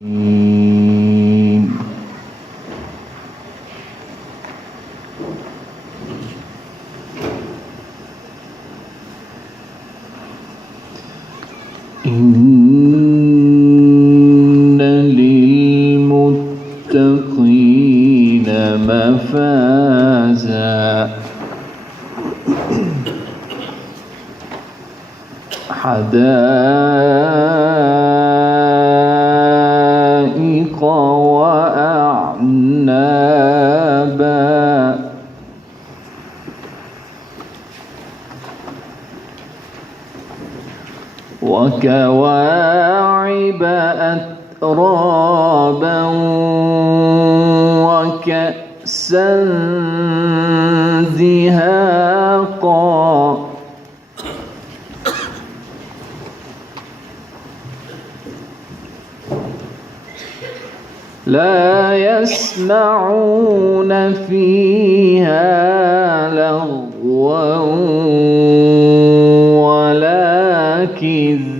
إن للمتقين مفازا حدائق وأعنابا وكواعب أترابا وكأسا دهاقا لا يسمعون فيها لغوا ولا كذابا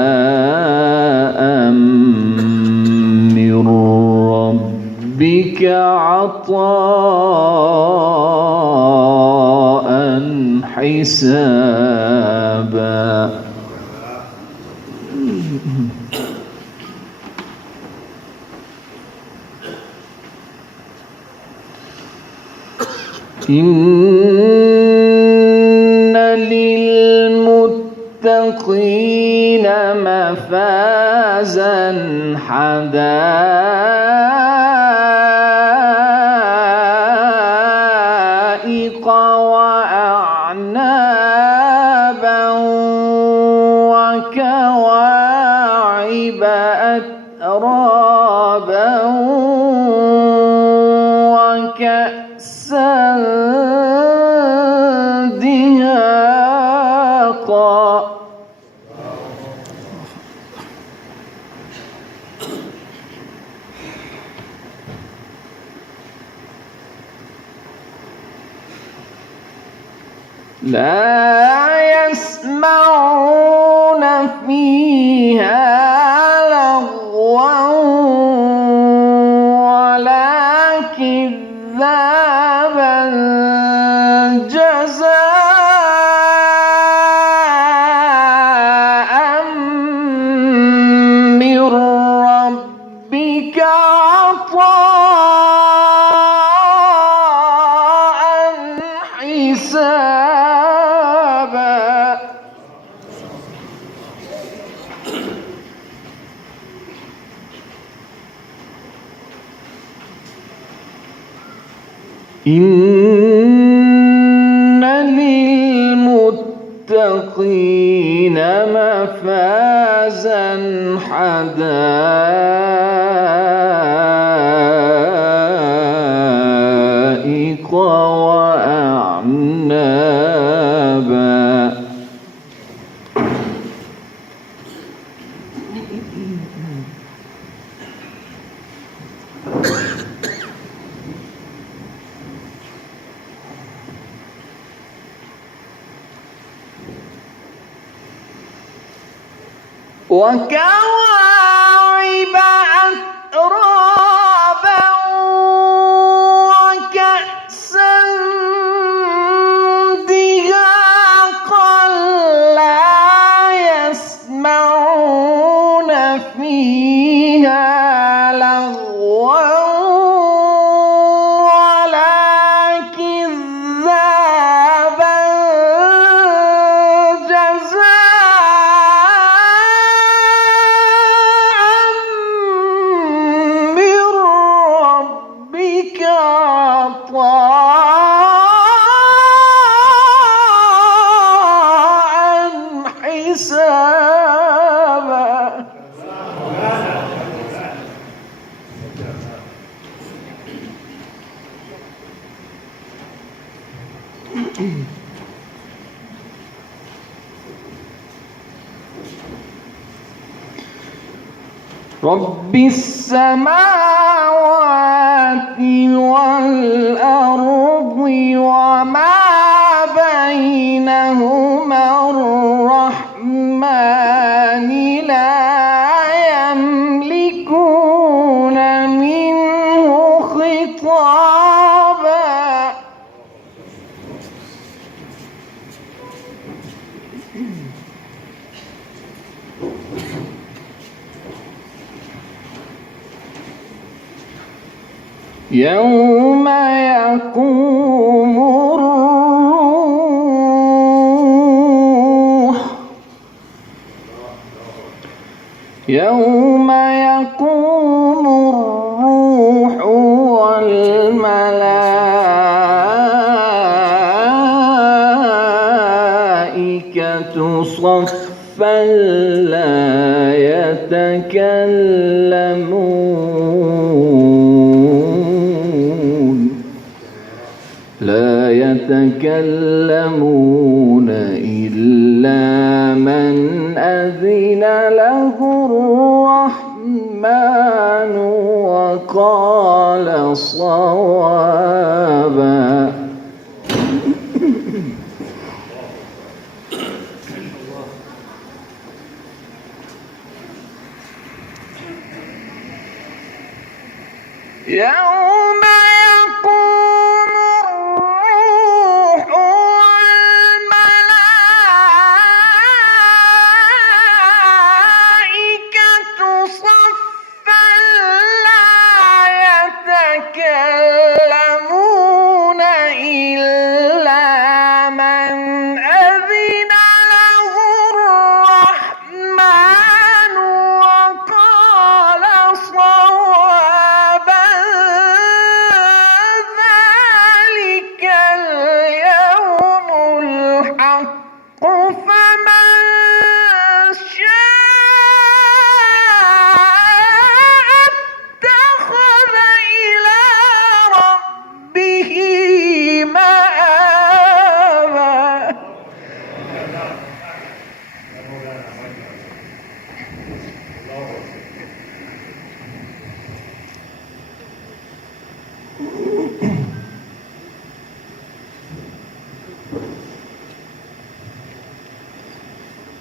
جزاء من ربك عطاء حسابا إن للمتقين مفازا حدائق وأعنابا وكواعب أترابا وكأسا دهاقا لا يسمعون فيها لغوا ولا كذابا جزاء من ربك عطاء حسابا إن للمتقين مفازا حدائق وأعنابا وكواعب أترابا وكأسا دهاقا لا يسمعون فيها لغوا ولا كذابا حسابا رب السماوات والأرض وما بينهما يوم يقوم الروح والملائكة صفا لا يتكلمون إلا من أذن له الرحمن وقال صوابا. يوم يقوم الروح والملائكة صفا لا يتكلمون إلا من أذن له الرحمن وقال صوابا. ذلك اليوم الحق فمن شاء اتخذ إلى ربه مآبا.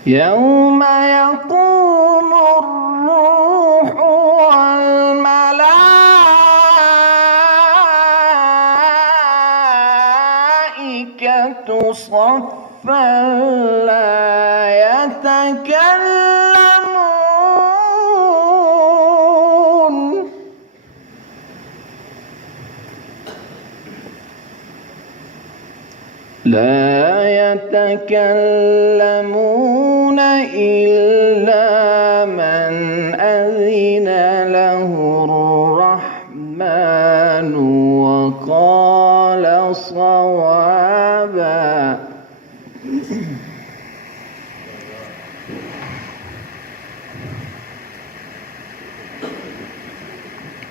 يوم يقوم الروح والملائكة صفا لا يتكلمون إلا من أذن له الرحمن وقال صوابا.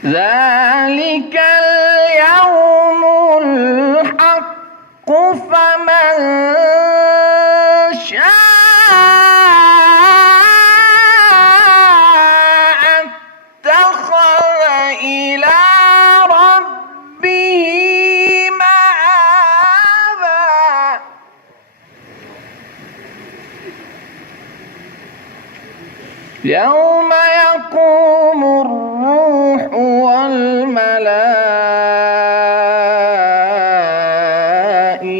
ذلك اليوم الحق فمن شاء اتخذ إلى ربه مآبا. يوم يقوم الروح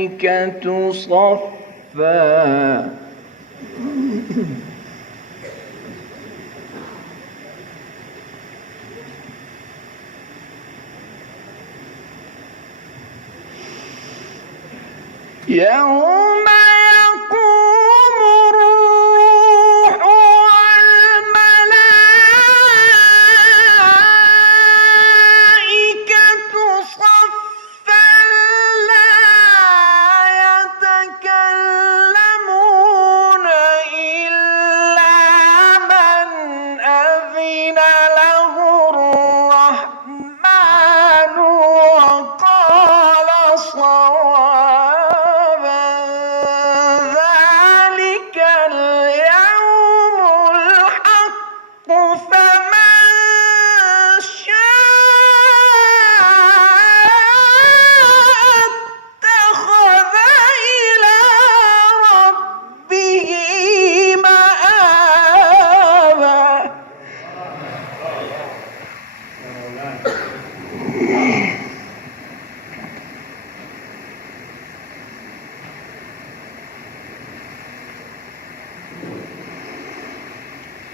والملائكة صفا يوم يقوم الروح والملائكة صفا لا يتكلمون إلا من أذن له الرحمن وقال صوابا.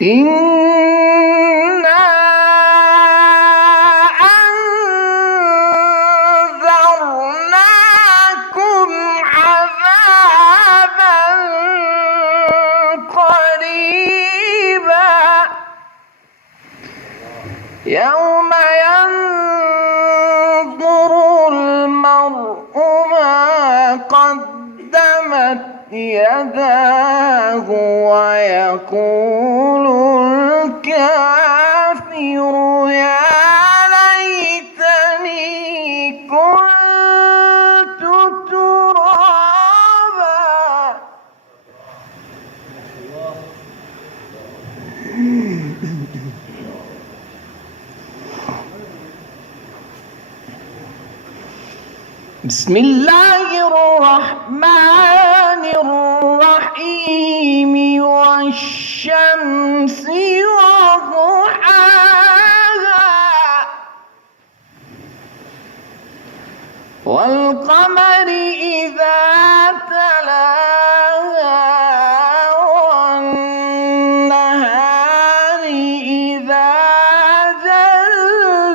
إنا أنذرناكم عذابا قريبا يوم ينظر المرء ما قدمت يداه ويقول الكافر يا ليتني كنت ترابا. بسم الله الرحمن الرحيم والشمس وضحاها والقمر إذا تلاها والنهار إذا جلاها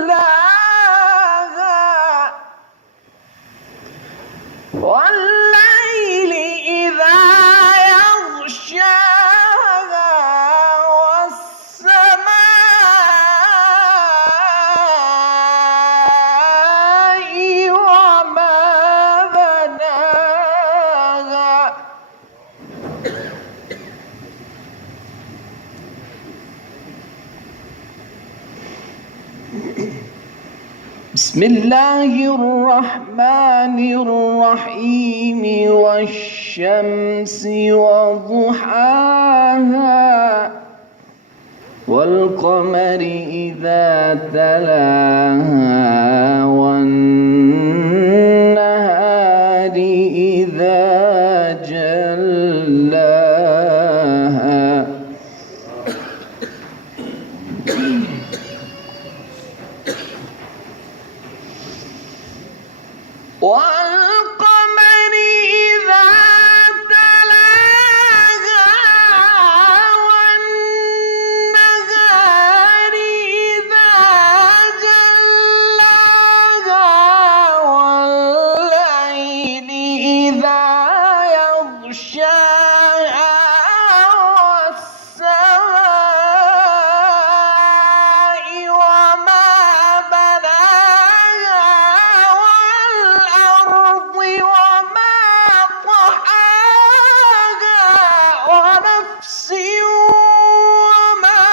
والليل إذا يغشاها والسماء وما بناها. بسم الله الرحمن الرحيم والشمس وضحاها والقمر إذا تلاها والنهار إذا جلاها والقمر إذا تلاها والنهار إذا جلاها والليل إذا يغشاها والسماء وما بناها وما طحاها ونفس وما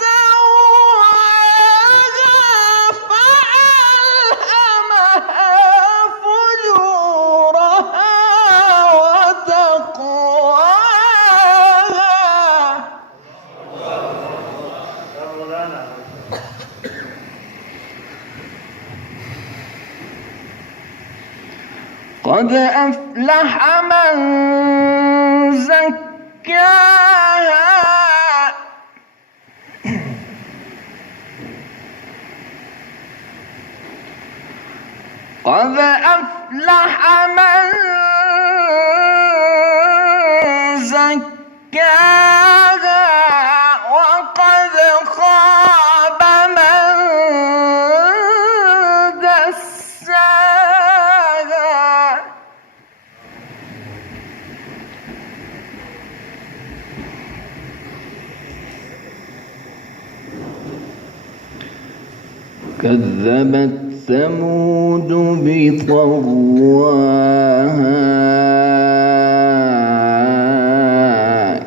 سواها فألهمها فجورها وتقواها. قد أفلح من زكاها قد أفلح من زكاها وقد خاب من دساها. كذبت ثمود بطغواها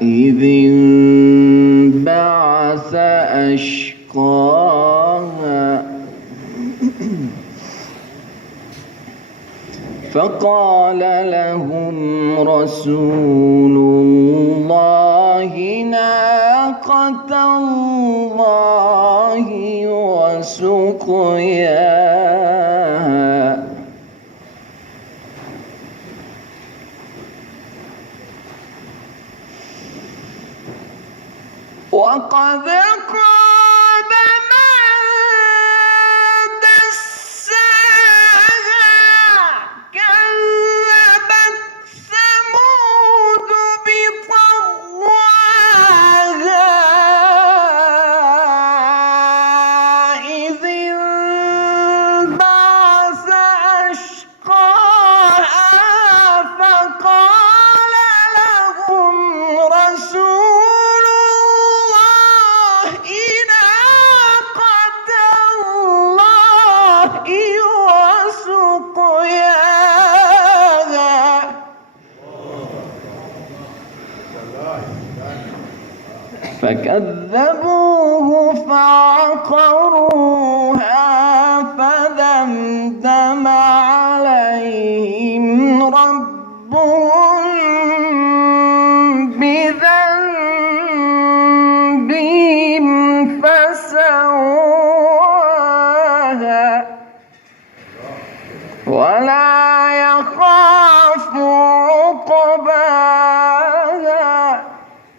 إذ انبعث أشقاها فقال لهم رسول الله ناقة الله وسقياها وقد خاب من دساها. كذبت ثمود بطغواها فكذبوه فعقروها فدمدم عليهم ربهم بذنبهم فسواها ولا